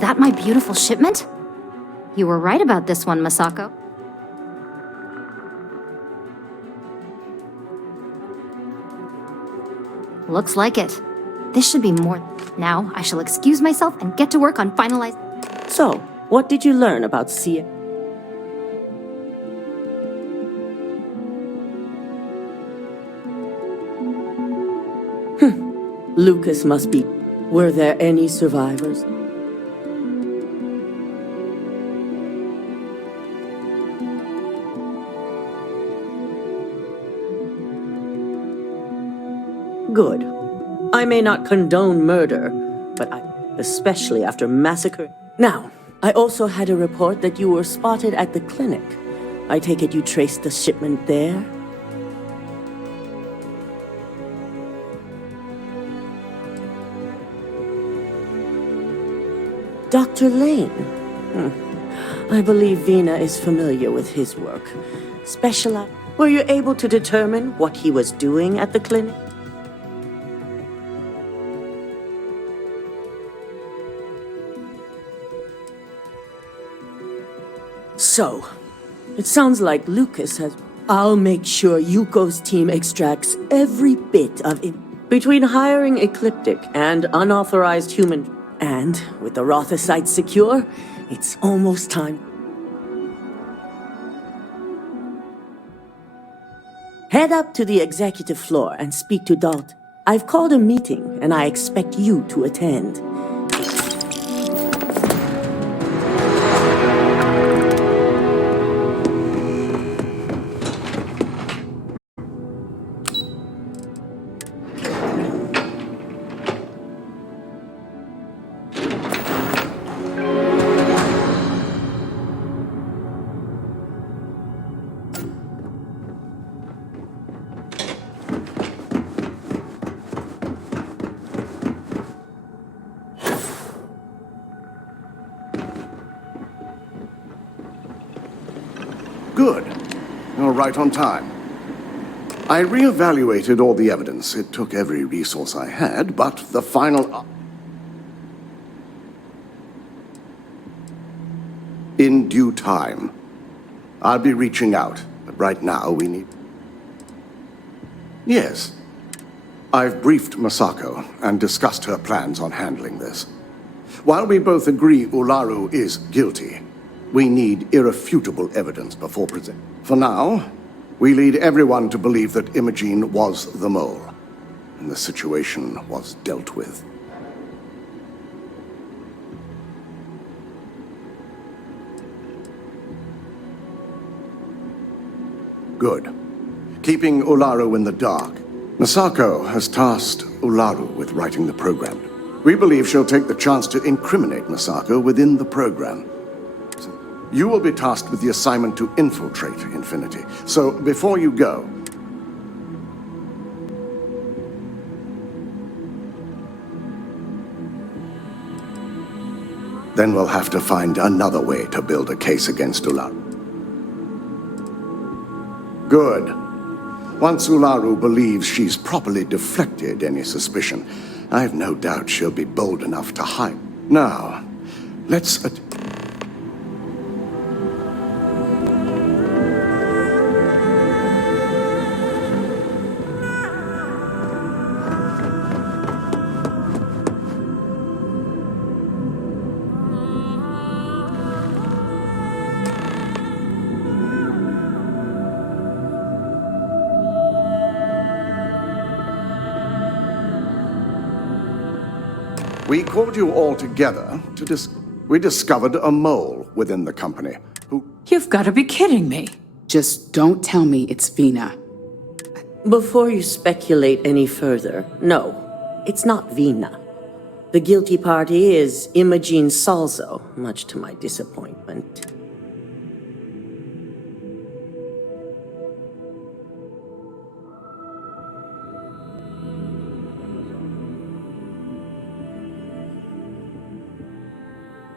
that my beautiful shipment? You were right about this one, Masako. Looks like it. This should be more. Now, I shall excuse myself and get to work on finalizing. So, what did you learn about Sia? Lucas must be. Were there any survivors? Good. I may not condone murder, but especially after massacre. Now, I also had a report that you were spotted at the clinic. I take it you traced the shipment there? Dr. Lane. I believe Vina is familiar with his work. Were you able to determine what he was doing at the clinic? So, it sounds like Lucas has... I'll make sure Yuko's team extracts every bit of it. Between hiring Ecliptic and unauthorized human... And, with the Rotha site secure, it's almost time. Head up to the executive floor and speak to Dalt. I've called a meeting, and I expect you to attend. Good. You're right on time. I re-evaluated all the evidence. It took every resource I had, but the final... In due time. I'll be reaching out, but right now we need... Yes. I've briefed Masako and discussed her plans on handling this. While we both agree Ularu is guilty, we need irrefutable evidence before presenting. For now, we lead everyone to believe that Imogene was the mole, and the situation was dealt with. Good. Keeping Ularu in the dark, Masako has tasked Ularu with writing the program. We believe she'll take the chance to incriminate Masako within the program. You will be tasked with the assignment to infiltrate Infinity. So, before you go... Then we'll have to find another way to build a case against Ularu. Good. Once Ularu believes she's properly deflected any suspicion, I have no doubt she'll be bold enough to hide. Now, let's... We called you all together to we discovered a mole within the company who... You've got to be kidding me. Just don't tell me it's Vina. Before you speculate any further, no, it's not Vina. The guilty party is Imogene Salzo, much to my disappointment.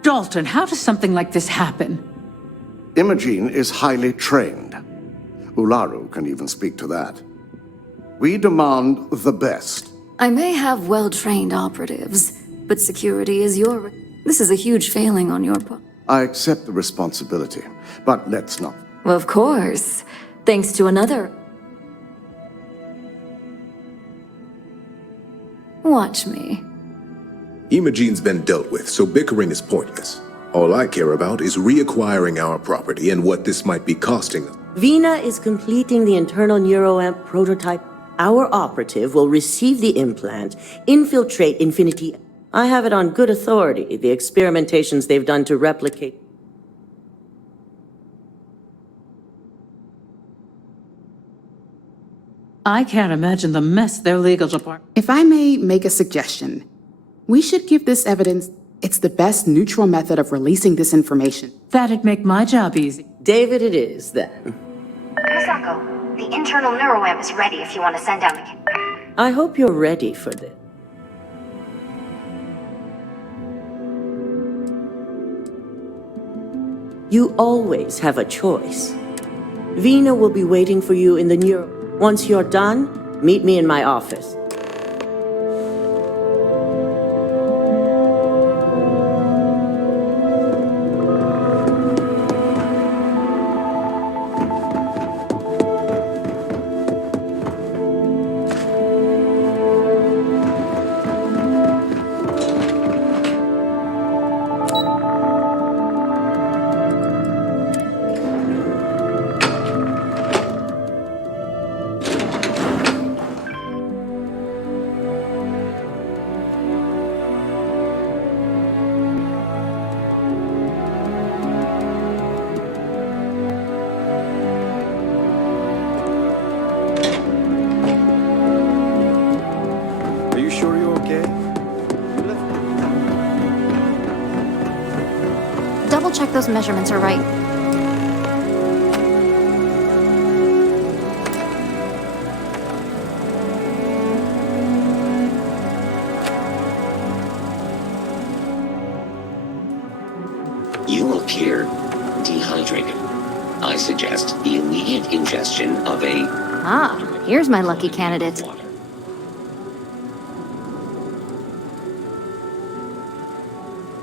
Dalton, how does something like this happen? Imogene is highly trained. Ularu can even speak to that. We demand the best. I may have well-trained operatives, but security is your... This is a huge failing on your part. I accept the responsibility, but let's not. Of course. Thanks to another. Watch me. Imogene's been dealt with, so bickering is pointless. All I care about is reacquiring our property and what this might be costing us. Vina is completing the internal neuroamp prototype. Our operative will receive the implant, infiltrate Infinity. I have it on good authority, the experimentations they've done to replicate. I can't imagine the mess their legal department. If I may make a suggestion, we should give this evidence. It's the best neutral method of releasing this information. That'd make my job easy. David it is, then. Masako, the internal neuroamp is ready if you want to send down the... I hope you're ready for this. You always have a choice. Vina will be waiting for you in the neuro... Once you're done, meet me in my office. Are you sure you're okay? Double check those measurements are right. You appear dehydrated. I suggest the immediate ingestion of a... Ah, here's my lucky candidate. water.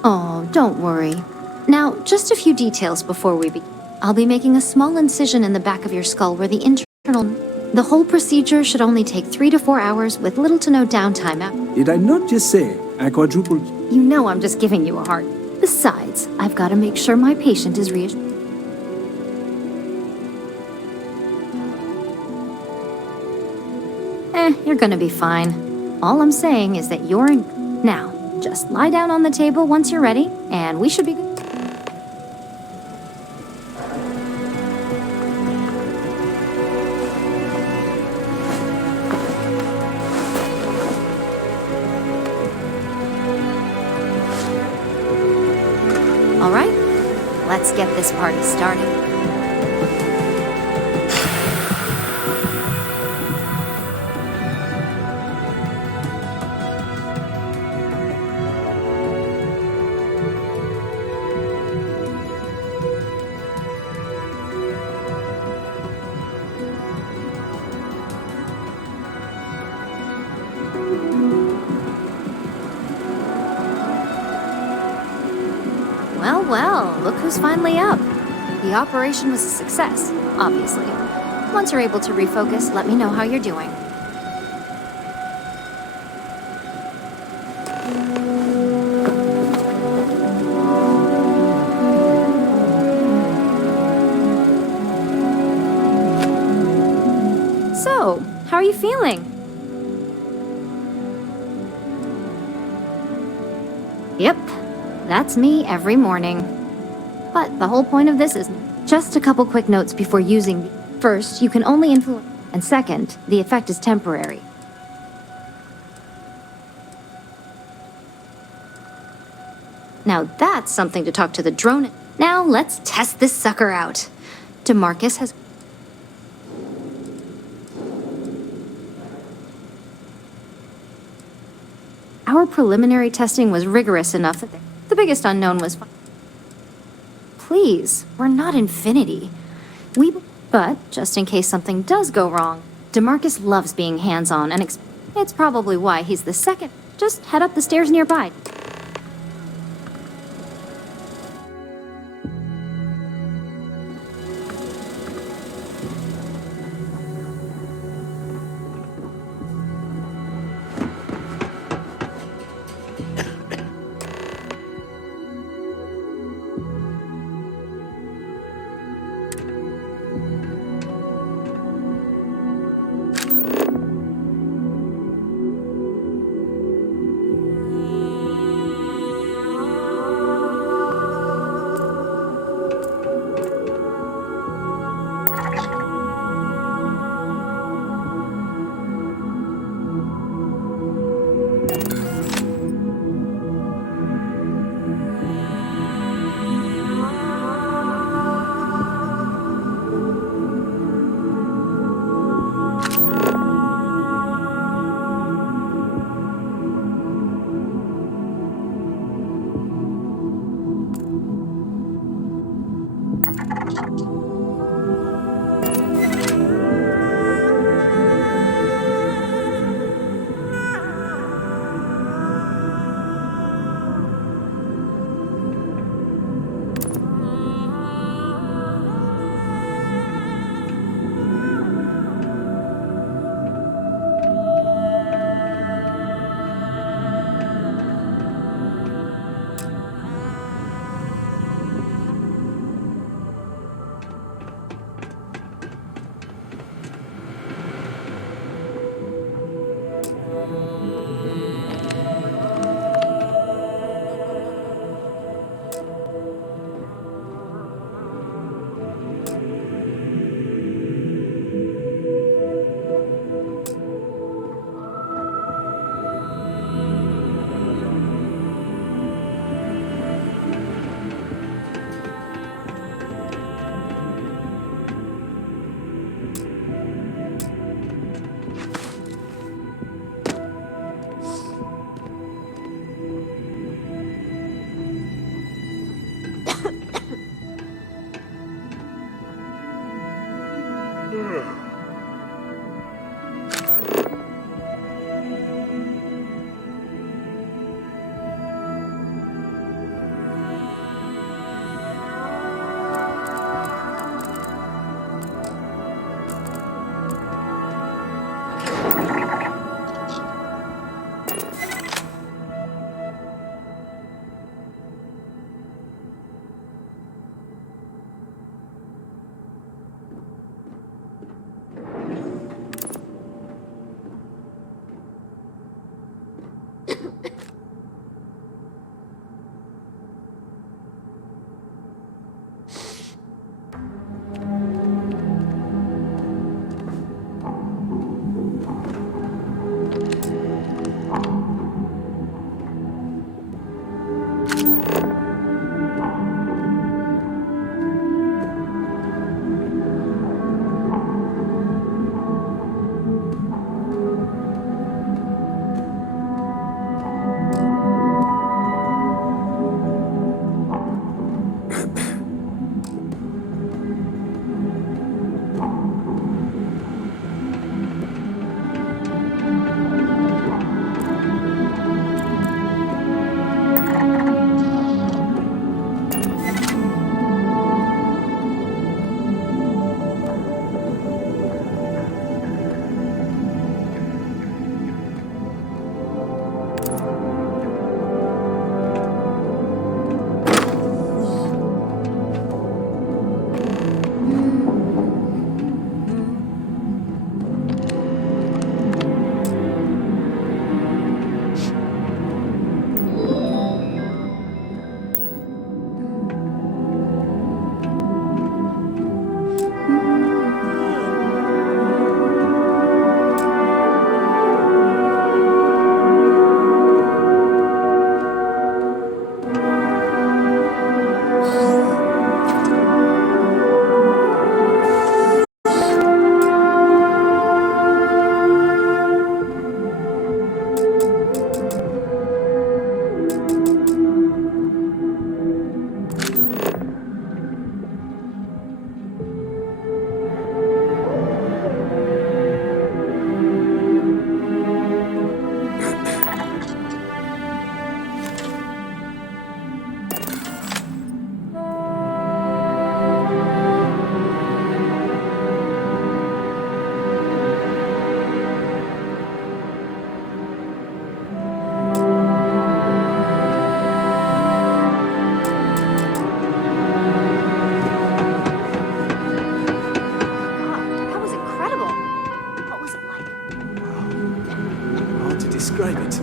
Oh, don't worry. Now, just a few details before we begin. I'll be making a small incision in the back of your skull where the internal... The whole procedure should only take 3 to 4 hours with little to no downtime. Did I not just say I quadrupled? You know I'm just giving you a heart. Besides, I've got to make sure my patient is reassured. You're gonna be fine. All I'm saying is that you're in... Now, just lie down on the table once you're ready, and we should be good. All right, let's get this party started. Well, look who's finally up. The operation was a success, obviously. Once you're able to refocus, let me know how you're doing. So, how are you feeling? Yep. That's me every morning. But the whole point of this is just a couple quick notes before using. First, you can only influence, and second, the effect is temporary. Now that's something to talk to the drone. Now let's test this sucker out. DeMarcus has... Our preliminary testing was rigorous enough that the biggest unknown was... Please, we're not Infinity. But, just in case something does go wrong, DeMarcus loves being hands-on, and it's probably why he's the second. Just head up the stairs nearby. That was incredible. What was it like? How to describe it?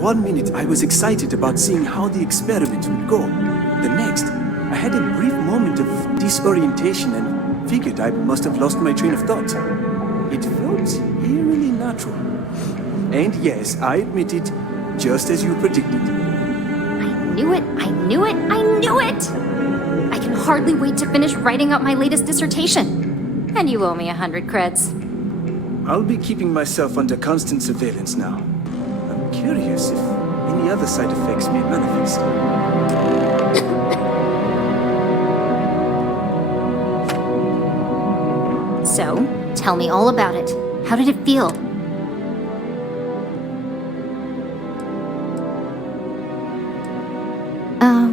1 minute I was excited about seeing how the experiment would go. The next, I had a brief moment of disorientation and figured I must have lost my train of thought. It felt eerily natural. And yes, I admit it, just as you predicted. I knew it! I knew it! I knew it! I can hardly wait to finish writing up my latest dissertation. And you owe me 100 creds. I'll be keeping myself under constant surveillance now. I'm curious if any other side effects may manifest. So, tell me all about it. How did it feel?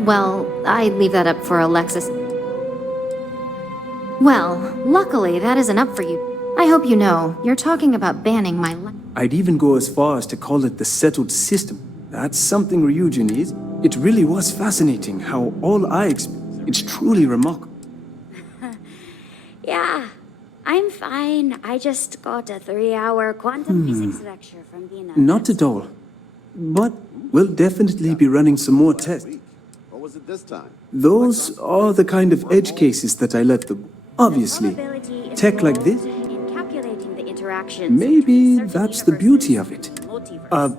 Well, I'd leave that up for Alexis. Well, luckily that isn't up for you. I hope you know, you're talking about banning my I'd even go as far as to call it the settled system. That's something Ryujin is. It really was fascinating how all I experienced. It's truly remarkable. Yeah, I'm fine. I just got a 3-hour quantum physics lecture from Dina. Not at all. But we'll definitely be running some more tests. Or was it this time? Those are the kind of edge cases that I let them. Obviously, tech like this, In calculating the interactions maybe between certain that's the beauty of it. multiverse.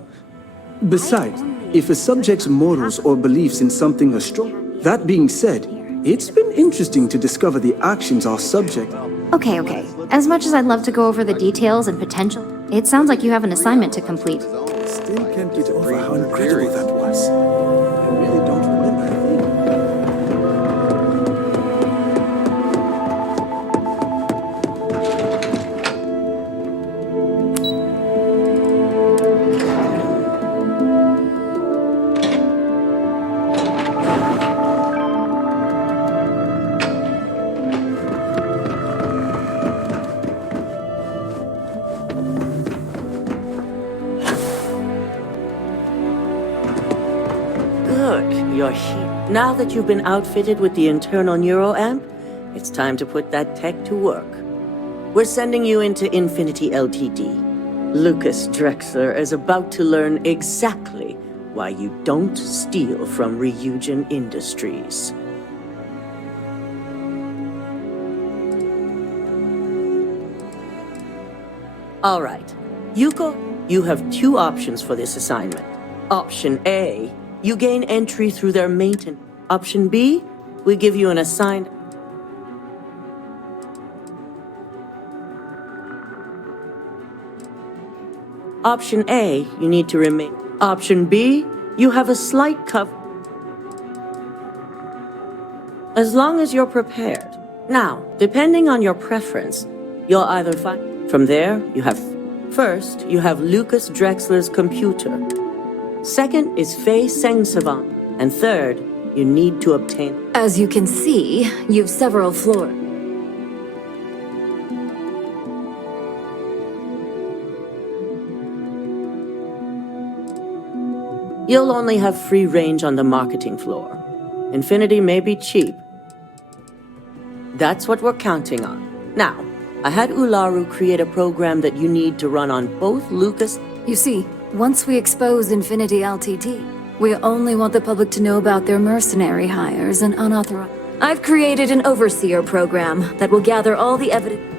Besides, if a subject's morals or beliefs in something are strong, that being said, it's been interesting to discover the actions our subject. Okay. As much as I'd love to go over the details and potential, it sounds like you have an assignment to complete. Still can't get over how incredible that was. I really don't remember a thing. you're here. Now that you've been outfitted with the internal neuroamp, it's time to put that tech to work. We're sending you into Infinity LTD. Lucas Drexler is about to learn exactly why you don't steal from Ryujin Industries. All right. Yuko, you have two options for this assignment. Option A, you gain entry through their maintenance. Option B, we give you an assigned... Option A, you need to remain. Option B, you have a slight cover. As long as you're prepared. Now, depending on your preference, you'll either find... From there, you have... First, you have Lucas Drexler's computer. Second is Fei Sengsavant. And third, you need to obtain... As you can see, you've several floors. You'll only have free range on the marketing floor. Infinity may be cheap. That's what we're counting on. Now, I had Ularu create a program that you need to run on both Lucas... You see, once we expose Infinity LTD, we only want the public to know about their mercenary hires and unauthorized... I've created an overseer program that will gather all the evidence...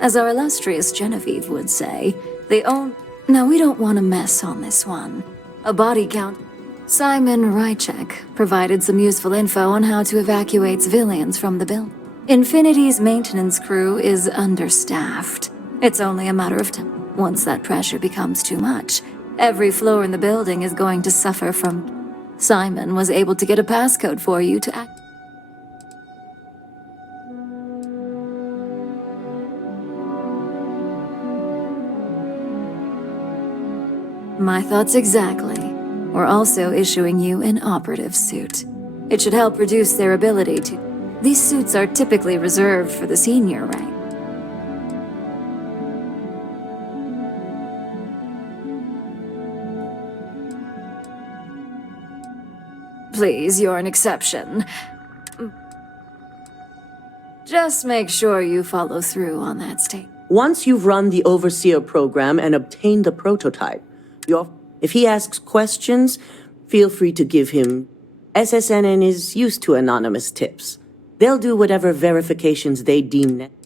As our illustrious Genevieve would say, they own... Now, we don't want to mess on this one. A body count... Simon Rychek provided some useful info on how to evacuate civilians from the building. Infinity's maintenance crew is understaffed. It's only a matter of time. Once that pressure becomes too much, every floor in the building is going to suffer from... Simon was able to get a passcode for you to act... My thoughts exactly. We're also issuing you an operative suit. It should help reduce their ability to... These suits are typically reserved for the senior rank. Please, you're an exception. Just make sure you follow through on that statement. Once you've run the Overseer program and obtained the prototype, if he asks questions, feel free to give him... SSNN is used to anonymous tips. They'll do whatever verifications they deem necessary.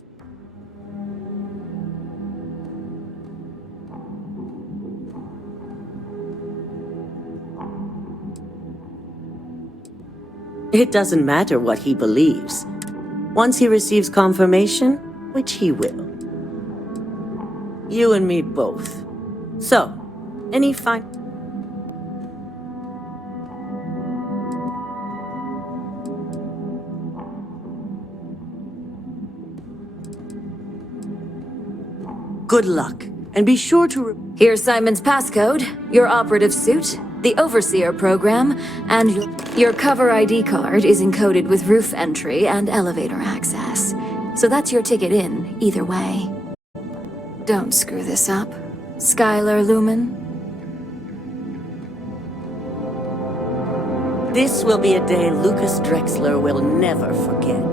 It doesn't matter what he believes. Once he receives confirmation, which he will. You and me both. So, any fine... Good luck, and be sure to... Here's Simon's passcode, your operative suit, the Overseer program, and your cover ID card is encoded with roof entry and elevator access. So that's your ticket in, either way. Don't screw this up, Skylar Lumen. This will be a day Lucas Drexler will never forget.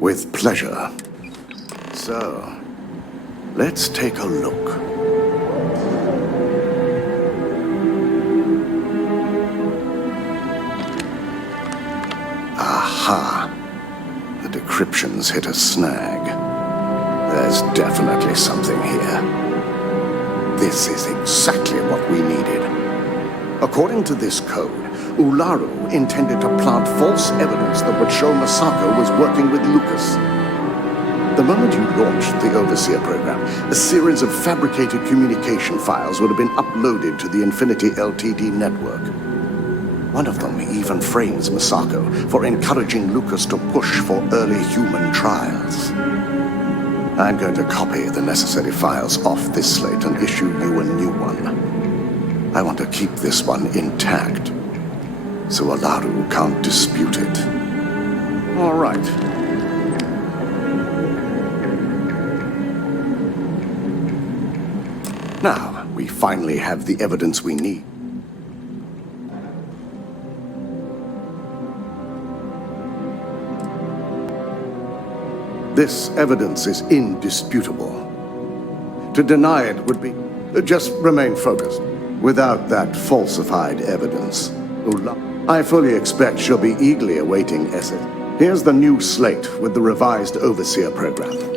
With pleasure. So, let's take a look. Aha! The decryptions hit a snag. There's definitely something here. This is exactly what we needed. According to this code, Ularu intended to plant false evidence that would show Masako was working with Lucas. The moment you launched the Overseer program, a series of fabricated communication files would have been uploaded to the Infinity LTD network. One of them even frames Masako for encouraging Lucas to push for early human trials. I'm going to copy the necessary files off this slate and issue you a new one. I want to keep this one intact, so Ularu can't dispute it. All right. Now, we finally have the evidence we need. This evidence is indisputable. To deny it would be... Just remain focused. Without that falsified evidence, I fully expect she'll be eagerly awaiting Esset. Here's the new slate with the revised Overseer program.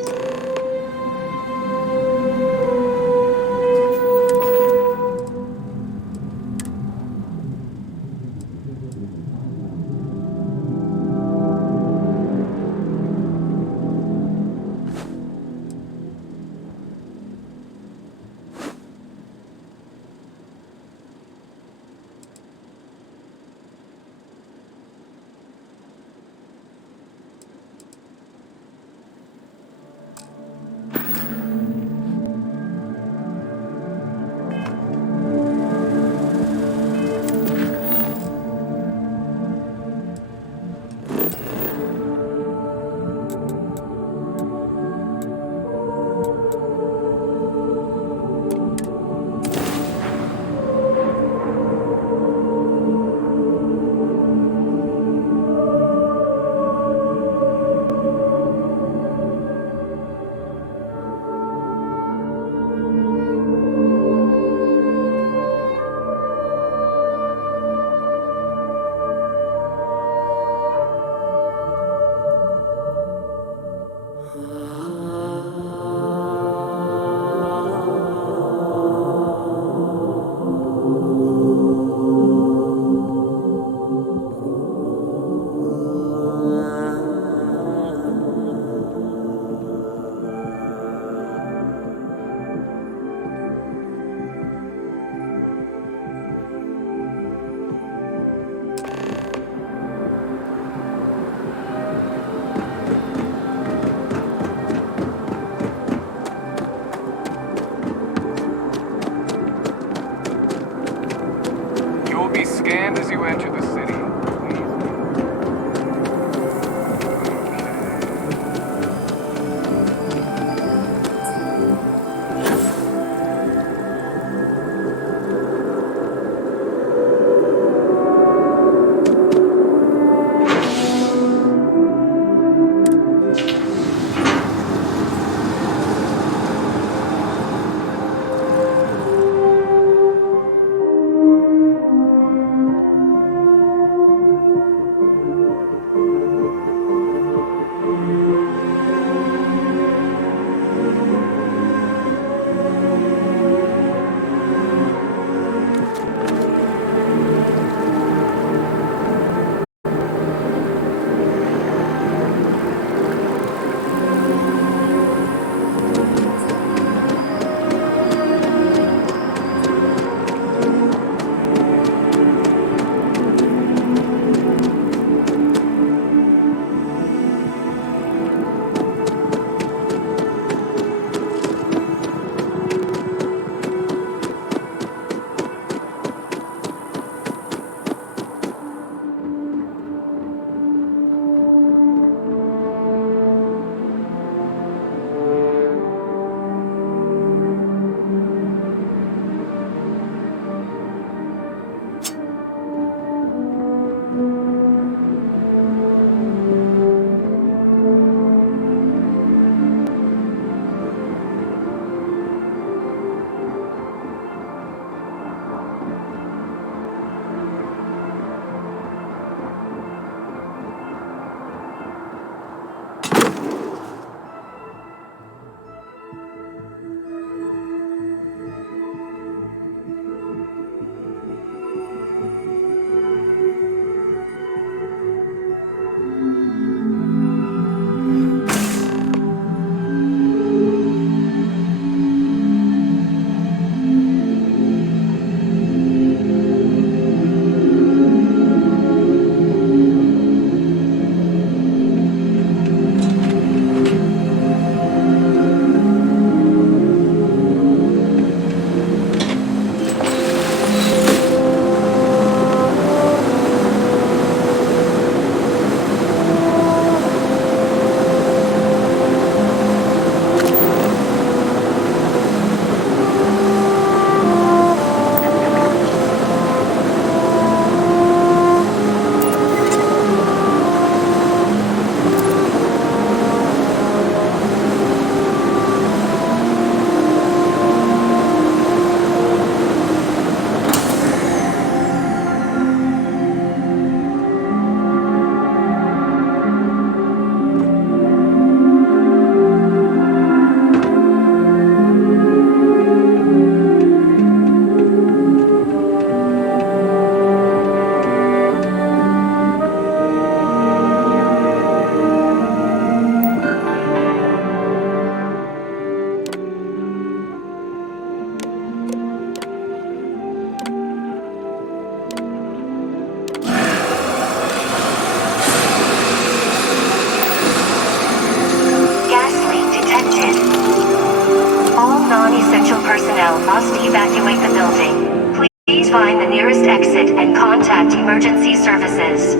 emergency services.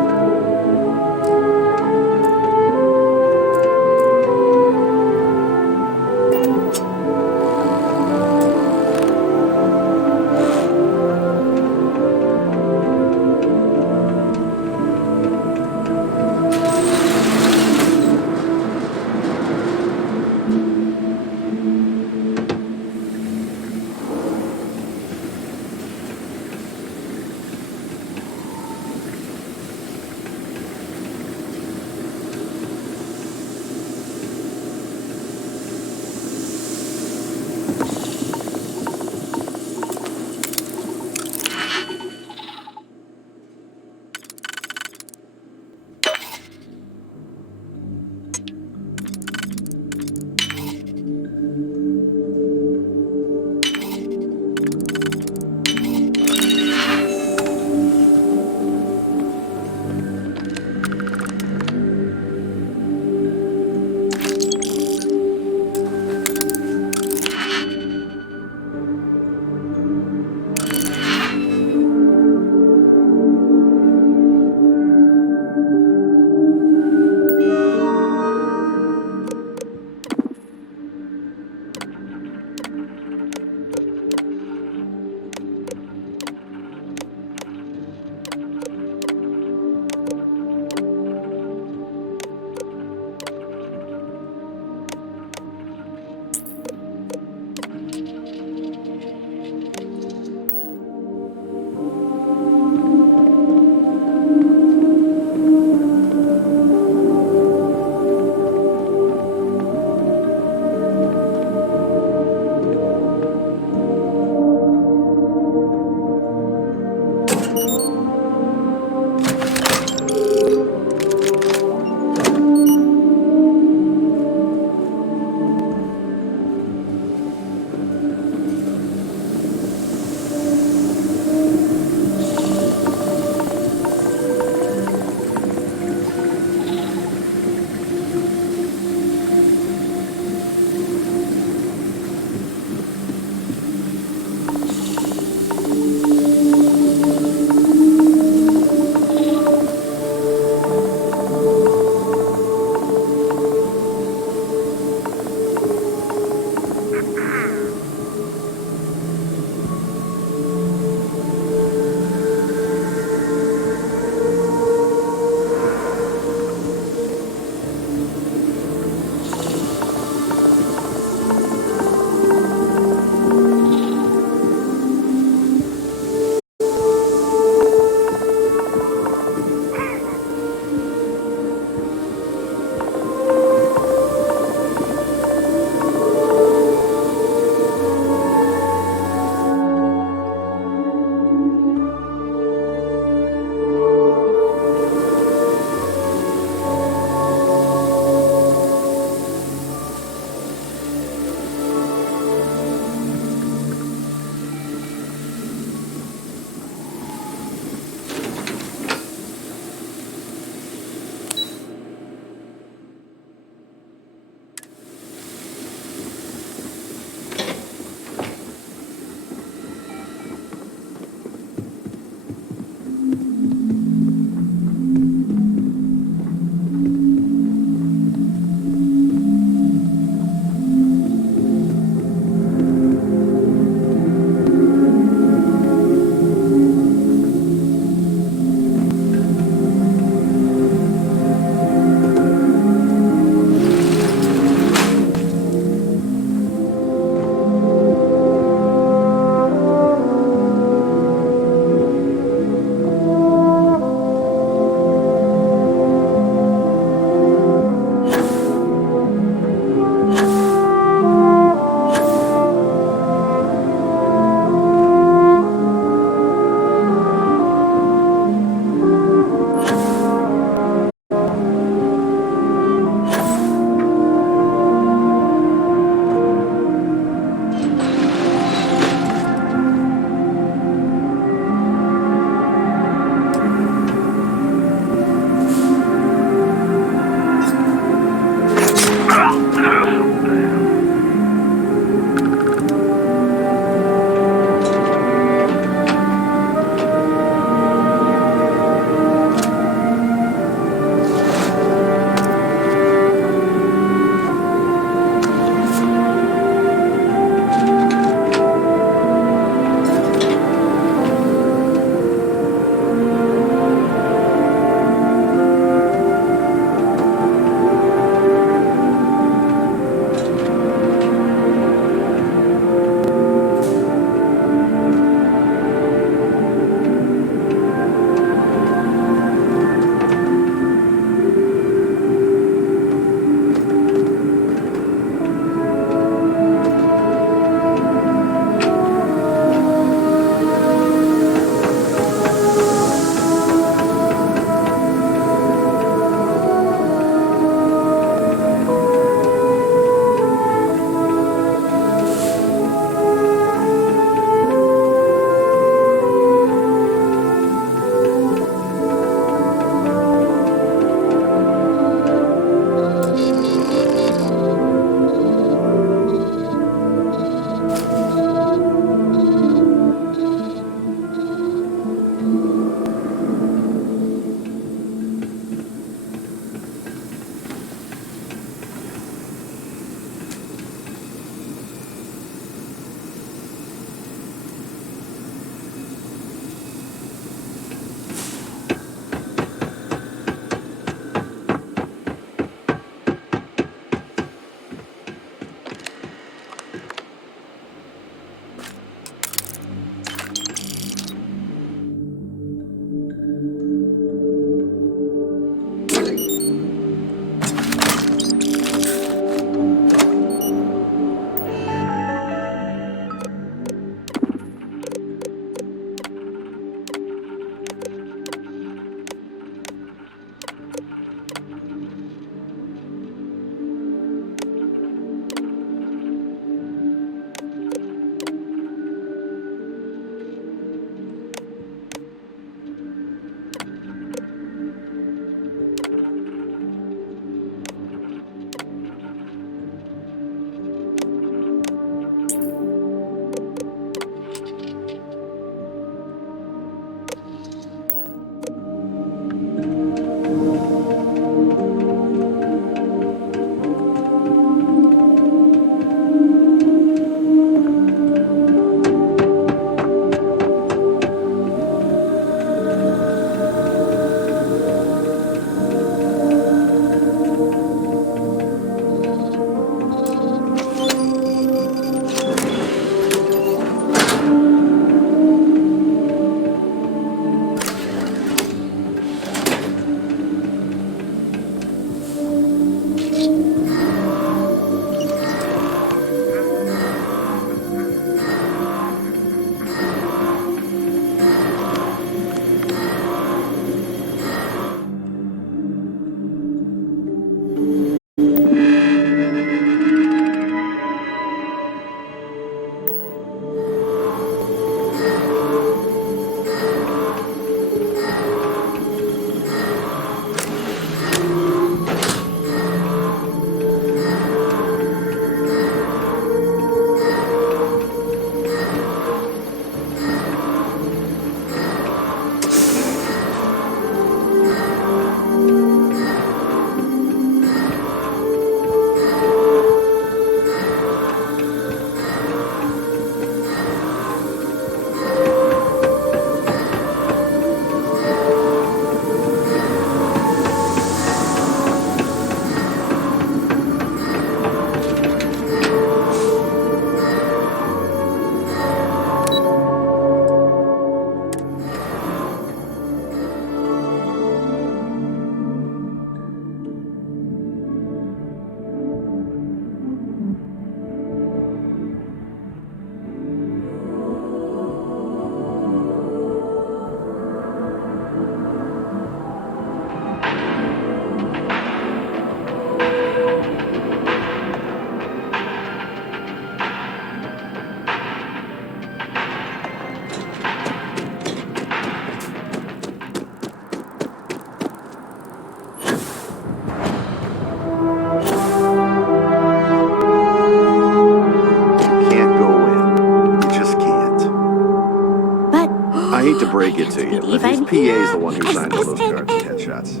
break it to you, but his PA is the one who signed all those cards and headshots.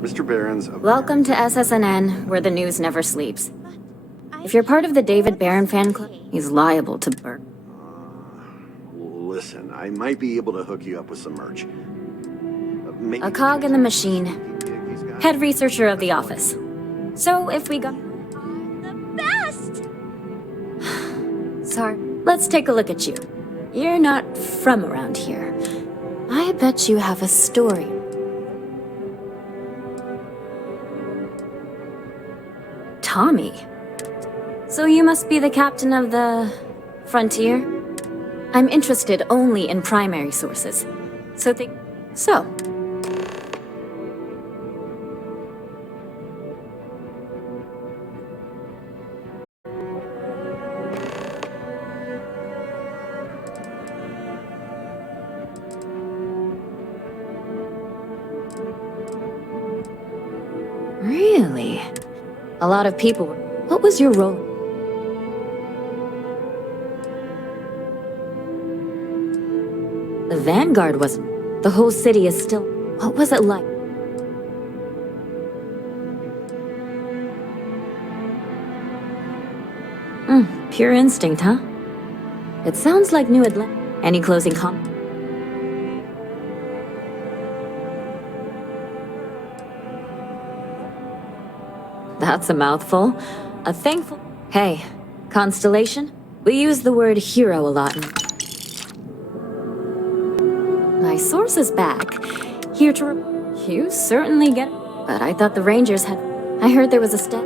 Mr. Barron's... Welcome to SSNN, where the news never sleeps. If you're part of the David Barron fan club, he's liable to burn. Listen, I might be able to hook you up with some merch. A cog in the machine. Head researcher of the office. So if we go... The best! Sorry. Let's take a look at you. You're not from around here. I bet you have a story. Tommy. So you must be the captain of the... Frontier? I'm interested only in primary sources. So... Really? A lot of people. What was your role? The Vanguard wasn't. The whole city is still. What was it like? Pure instinct, huh? It sounds like New Atlanta. Any closing comments? That's a mouthful. A thankful... Hey, Constellation? We use the word hero a lot. My source is back. Here to... You certainly get it. But I thought the Rangers had... I heard there was a step.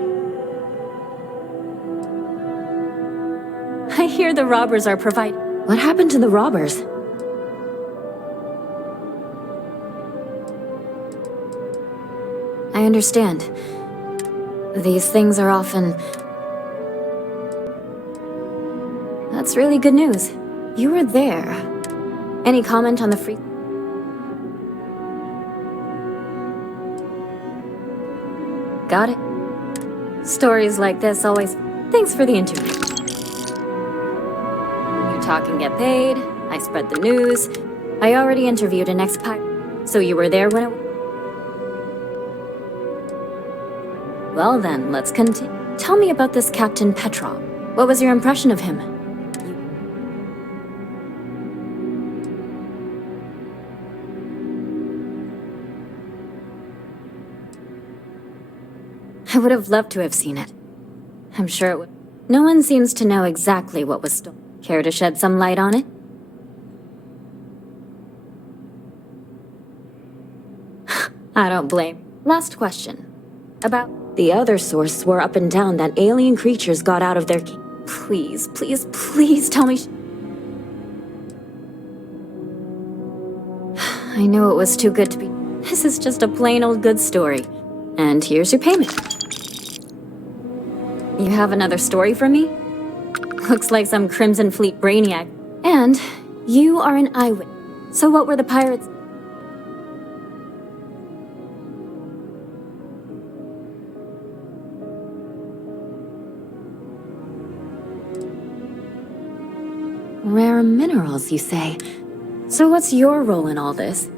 I hear the robbers are providing... What happened to the robbers? I understand. These things are often... That's really good news. You were there. Any comment on the free... Got it. Stories like this always... Thanks for the interview. You talk and get paid. I spread the news. I already interviewed an ex-pirate. So you were there when it... Well then, let's continue. Tell me about this Captain Petrov. What was your impression of him? I would have loved to have seen it. I'm sure it would. No one seems to know exactly what was stolen. Care to shed some light on it? I don't blame. Last question. About... The other source swore up and down that alien creatures got out of their cave. Please, please, please tell me... I knew it was too good to be... This is just a plain old good story. And here's your payment. You have another story for me? Looks like some Crimson Fleet brainiac. And you are an eyewitness. So what were the pirates... Rare minerals, you say? So what's your role in all this?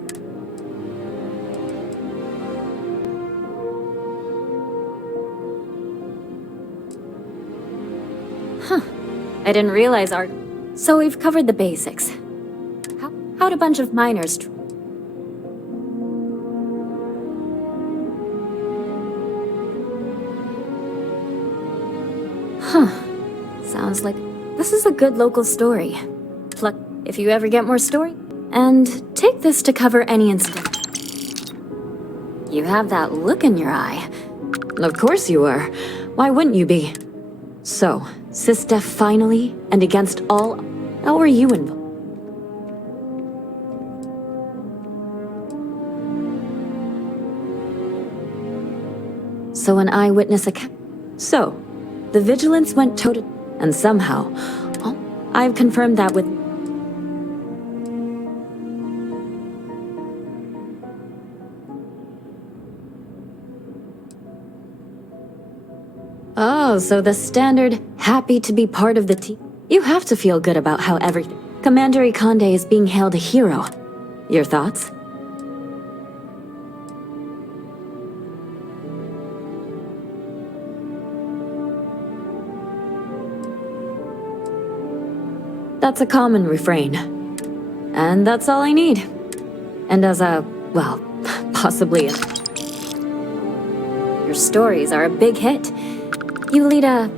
Huh. I didn't realize our... So we've covered the basics. How'd a bunch of miners... Huh. Sounds like... This is a good local story. Pluck if you ever get more story. And take this to cover any incident. You have that look in your eye. Of course you were. Why wouldn't you be? So, SysDef finally, and against all... How were you involved? So an eyewitness account... So, the vigilance went toe-to... And somehow, I've confirmed that with... Oh, so the standard happy to be part of the team. You have to feel good about how everything... Commander Ikande is being hailed a hero. Your thoughts? That's a common refrain. And that's all I need. And as a, well, possibly your stories are a big hit. You lead a...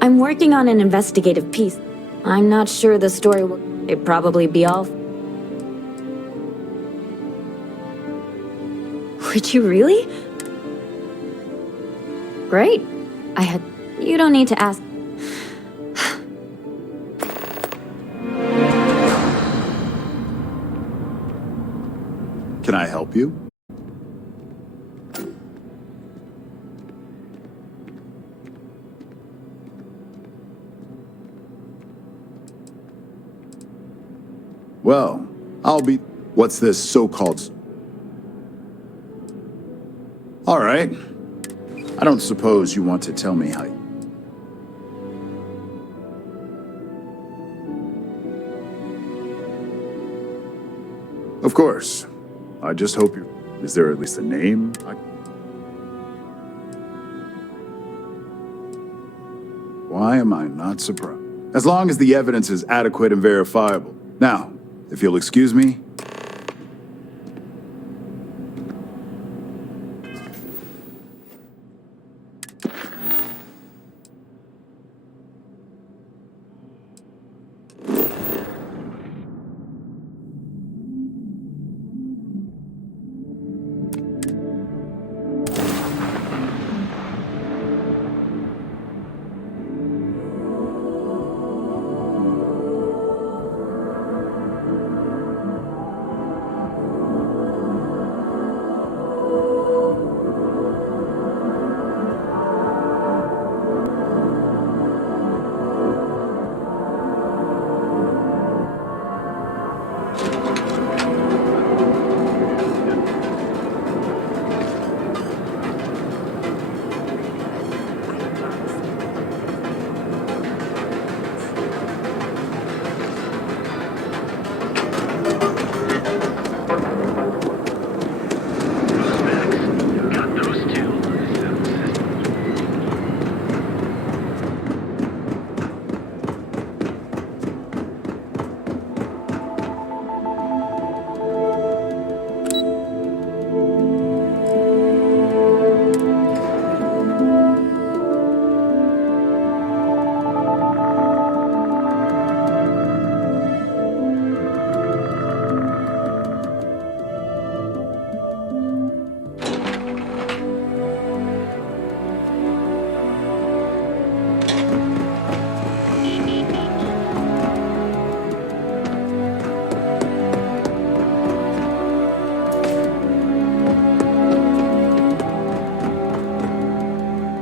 I'm working on an investigative piece. I'm not sure the story will... It'd probably be all... Would you really? Great. I had... You don't need to ask... Can I help you? Well, I'll be... What's this so-called... All right. I don't suppose you want to tell me how... Of course. I just hope you... Is there at least a name? Why am I not surprised? As long as the evidence is adequate and verifiable. Now, if you'll excuse me...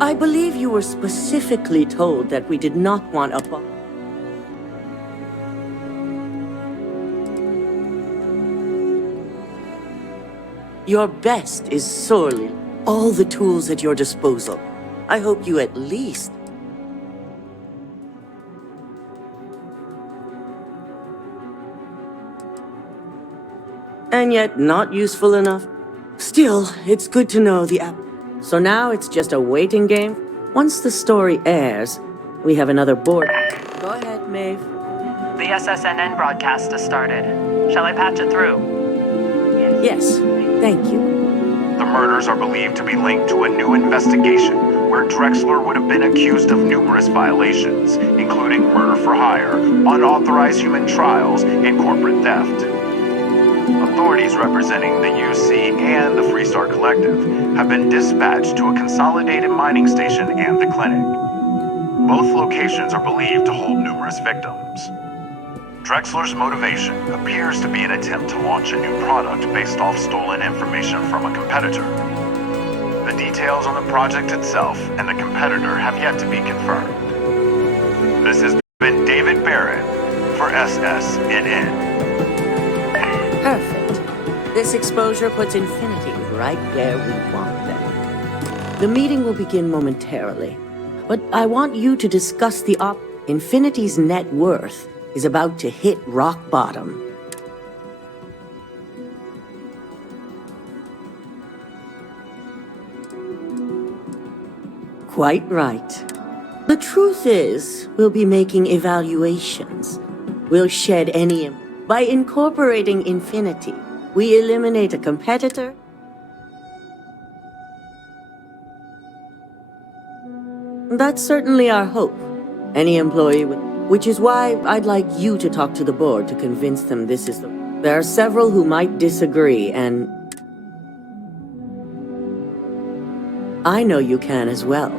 I believe you were specifically told that we did not want a bomb. Your best is sorely all the tools at your disposal. I hope you at least... And yet not useful enough? Still, it's good to know the app. So now it's just a waiting game? Once the story airs, we have another board. Go ahead, Maeve. The SSNN broadcast has started. Shall I patch it through? Yes, thank you. The murders are believed to be linked to a new investigation where Drexler would have been accused of numerous violations, including murder for hire, unauthorized human trials, and corporate theft. Authorities representing the UC and the Freestar Collective have been dispatched to a consolidated mining station and the clinic. Both locations are believed to hold numerous victims. Drexler's motivation appears to be an attempt to launch a new product based off stolen information from a competitor. The details on the project itself and the competitor have yet to be confirmed. This has been David Barrett for SSNN. Perfect. This exposure puts Infinity right where we want them. The meeting will begin momentarily, but I want you to discuss Infinity's net worth is about to hit rock bottom. Quite right. The truth is, we'll be making evaluations. We'll shed any... By incorporating Infinity, we eliminate a competitor. That's certainly our hope. Any employee would... Which is why I'd like you to talk to the board to convince them this is the... There are several who might disagree, and... I know you can as well.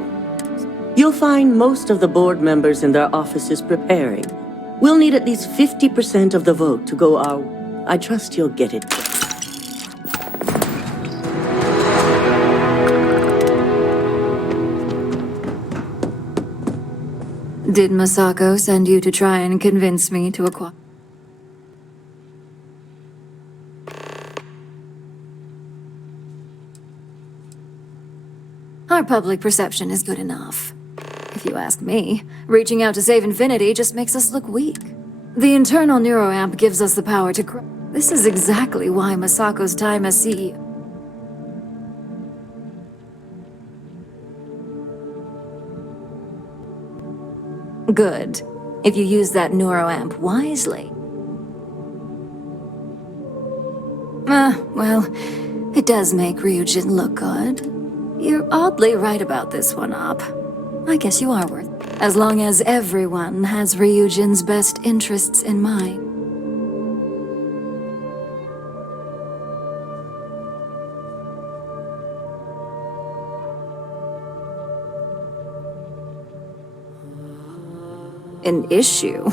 You'll find most of the board members in their offices preparing. We'll need at least 50% of the vote to go our... I trust you'll get it. Did Masako send you to try and convince me to acquire? Our public perception is good enough. If you ask me, reaching out to save Infinity just makes us look weak. The internal neuroamp gives us the power to This is exactly why Masako's time as CEO... Good. If you use that neuroamp wisely. Well, it does make Ryujin look good. You're oddly right about this one, Op. I guess you are worth it. As long as everyone has Ryujin's best interests in mind. An issue?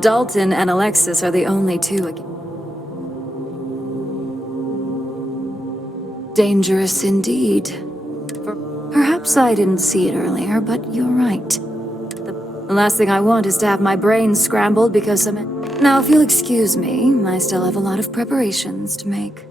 Dalton and Alexis are the only two again. Dangerous indeed. Perhaps I didn't see it earlier, but you're right. The last thing I want is to have my brain scrambled because some... Now, if you'll excuse me, I still have a lot of preparations to make.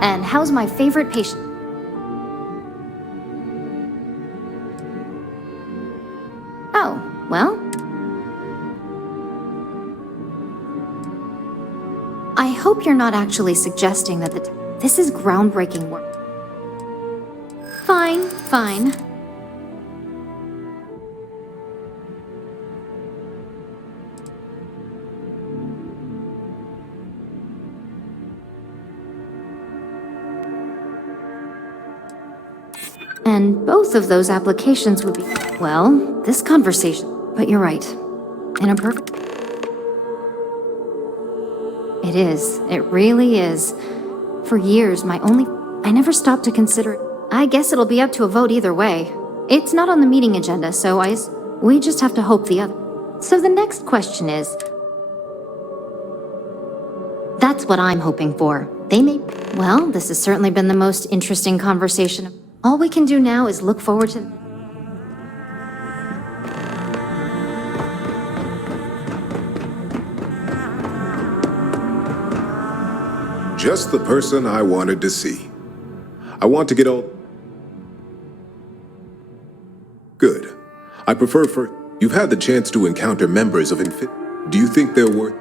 And how's my favorite patient? Oh, well. I hope you're not actually suggesting that this is groundbreaking work. Fine, fine. And both of those applications would be... Well, this conversation... But you're right. In a perfect... It is. It really is. For years, I never stopped to consider it. I guess it'll be up to a vote either way. It's not on the meeting agenda, so we just have to hope the other... So the next question is... That's what I'm hoping for. They may... Well, this has certainly been the most interesting conversation. All we can do now is look forward to... Just the person I wanted to see. I want to get all... Good. I prefer for... You've had the chance to encounter members of Infinity. Do you think they're worth...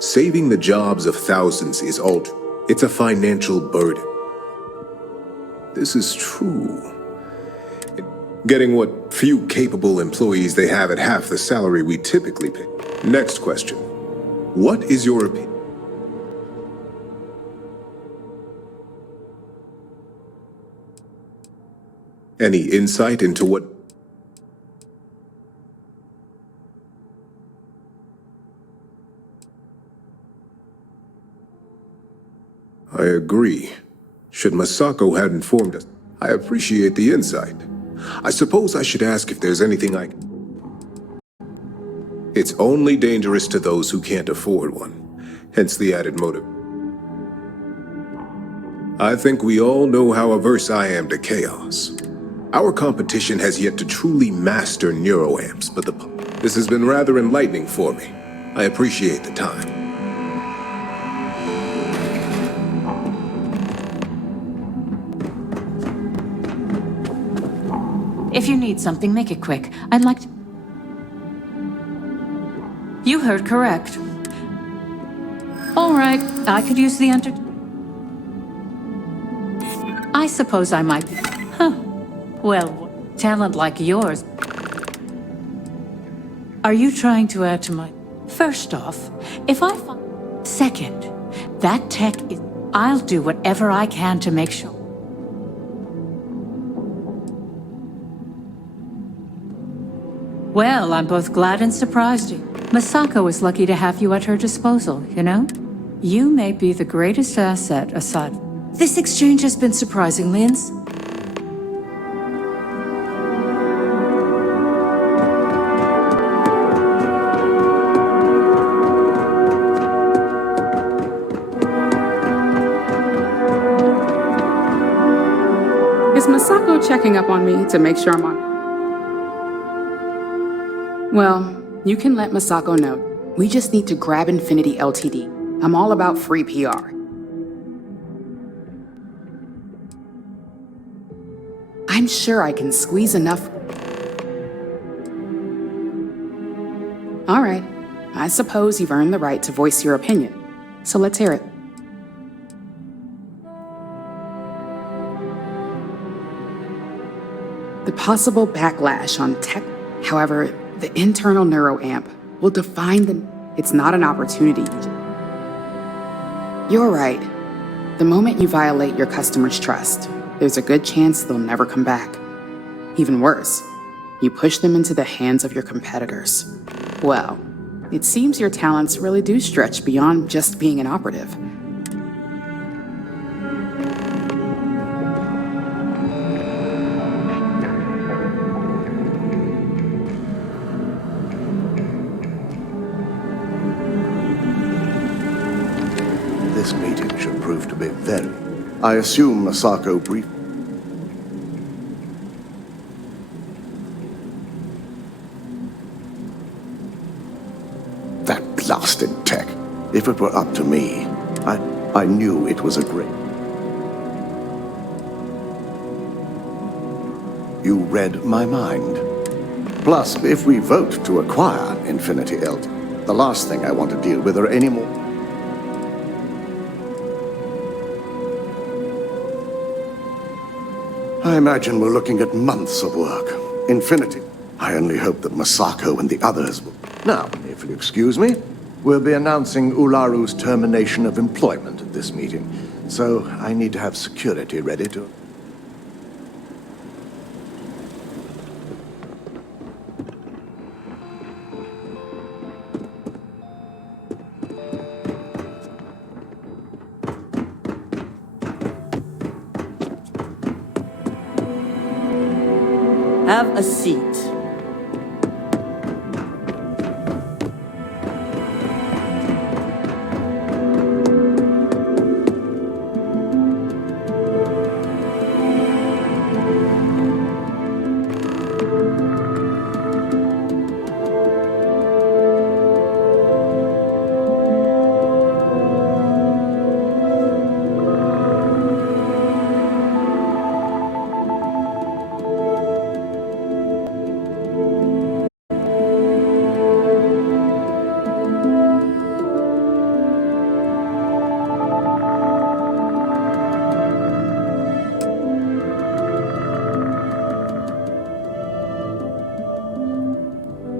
Saving the jobs of thousands is all true. It's a financial burden. This is true. Getting what few capable employees they have at half the salary we typically pay. Next question. What is your opinion? Any insight into what... I agree. Should Masako have informed us? I appreciate the insight. I suppose I should ask if there's anything I can... It's only dangerous to those who can't afford one, hence the added motive. I think we all know how averse I am to chaos. Our competition has yet to truly master neuroamps, but this has been rather enlightening for me. I appreciate the time. If you need something, make it quick. I'd like to... You heard correct. All right, I could use the I suppose I might... Huh. Well, talent like yours... Are you trying to add to my... First off, if I find... Second, that tech is... I'll do whatever I can to make sure... Well, I'm both glad and surprised. Masako is lucky to have you at her disposal, you know? You may be the greatest asset aside. This exchange has been surprisingly Is Masako checking up on me to make sure I'm on? Well, you can let Masako know. We just need to grab Infinity Ltd. I'm all about free PR. I'm sure I can squeeze enough. All right. I suppose you've earned the right to voice your opinion. So let's hear it. The possible backlash on tech. However, the internal neuroamp will define the... It's not an opportunity. You're right. The moment you violate your customers' trust, there's a good chance they'll never come back. Even worse, you push them into the hands of your competitors. Well, it seems your talents really do stretch beyond just being an operative. This meeting should prove to be very... I assume Masako briefed... That blasted tech. If it were up to me, I knew it was a great... You read my mind. Plus, if we vote to acquire Infinity Elt, the last thing I want to deal with are any more... I imagine we're looking at months of work. Infinity. I only hope that Masako and the others will... Now, if you'll excuse me, we'll be announcing Ularu's termination of employment at this meeting, so I need to have security ready to... Have a seat.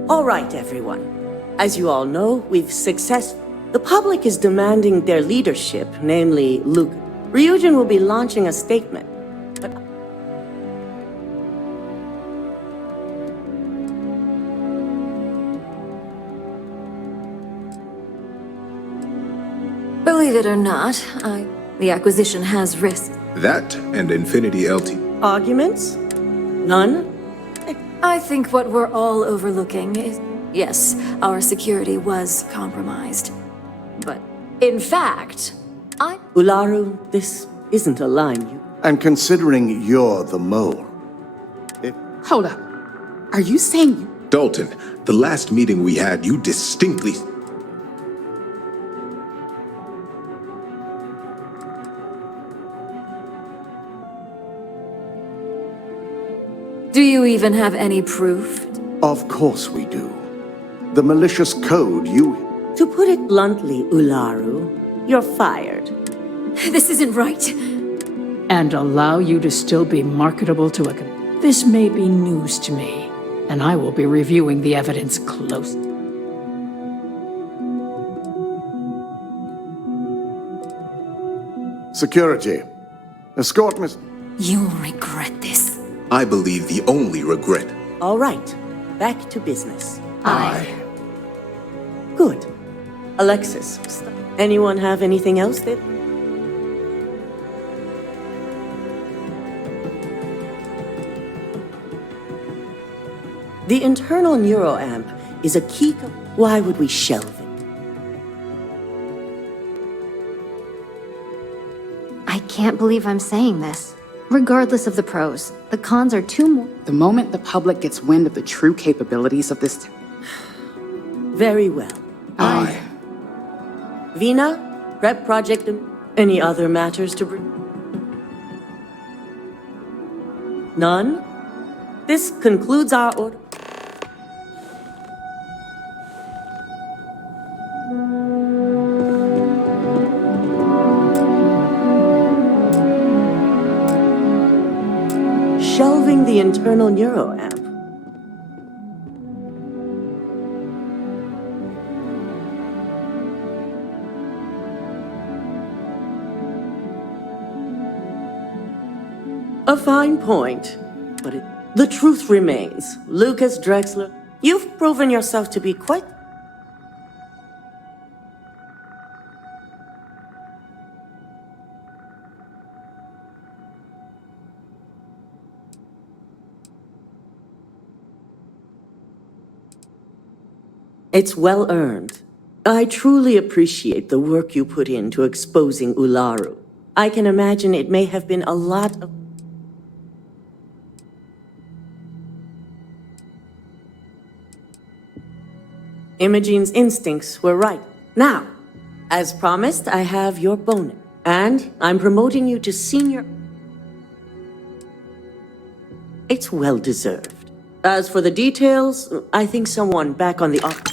All right, everyone. As you all know, we've The public is demanding their leadership, namely Luke. Ryujin will be launching a statement. But believe it or not, the acquisition has risks. That and Infinity LT. Arguments? None? I think what we're all overlooking is, yes, our security was compromised. But, in fact, Ularu, this isn't a line you... And considering you're the mole, Hold up. Are you saying you... Dalton, the last meeting we had, you distinctly... Do you even have any proof? Of course we do. The malicious code you... To put it bluntly, Ularu, you're fired. This isn't right. And allow you to still be marketable to a... This may be news to me, and I will be reviewing the evidence closely. Security. Escort Miss... You'll regret this. I believe the only regret. All right, back to business. Aye. Good. Alexis, anyone have anything else that... The internal neuroamp is a key... Why would we shelve it? I can't believe I'm saying this. Regardless of the pros, the cons are too more... The moment the public gets wind of the true capabilities of this... Very well. Aye. Vina, prep project... Any other matters to bring? None? This concludes our order. Shelving the internal neuroamp. A fine point, but the truth remains. Lucas Drexler, you've proven yourself to be quite... It's well earned. I truly appreciate the work you put into exposing Ularu. I can imagine it may have been a lot of... Imogene's instincts were right. Now, as promised, I have your bonus. And I'm promoting you to senior... It's well deserved. As for the details, I think someone back on the office...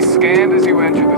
Scanned as you enter